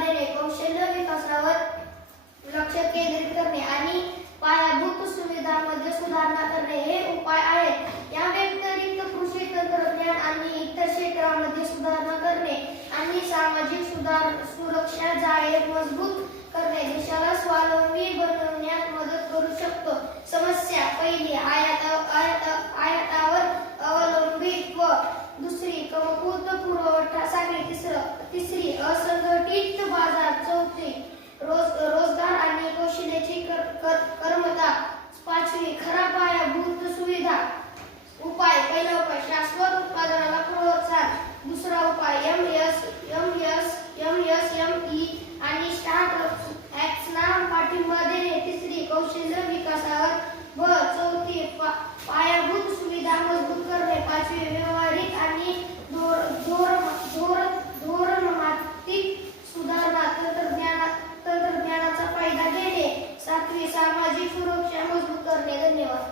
देणे, कौशल्य विकासावर लक्ष केंद्रित करणे आणि पायाभूत सुविधांमध्ये सुधारणा करणे हे उपाय आहेत। या व्यतिरिक्त कृषी तंत्रज्ञान आणि इतर क्षेत्रांमध्ये सुधारणा करणे आणि सामाजिक सुरक्षा जाळे मजबूत करणे देशाला स्वावलंबी बनवण्यात मदत करू शकतो। समस्या पहिली आयातावर अवलंबित्व, दुसरी कमकुवत पुरवठा साखळी, तिसरी असंघटित बाजार, चौथी रोजगार आणि कौशल्याची कर्मता, पाचवी खराब पायाभूत सुविधा। उपाय पहिला उपाय शाश्वत उत्पादनाला प्रोत्साहन, दुसरा उपाय MSME आणि स्टार्टअप्सना पाठिंबा देणे, तिसरी कौशल्य विकासावर भर, चौथी पायाभूत सुविधा मजबूत करणे, पाचवी व्यावहारिक आणि धोरणात्मक सुधारणा तंत्रज्ञानाचा फायदा घेणे, सातवी सामाजिक सुरक्षा मजबूत करणे। धन्यवाद।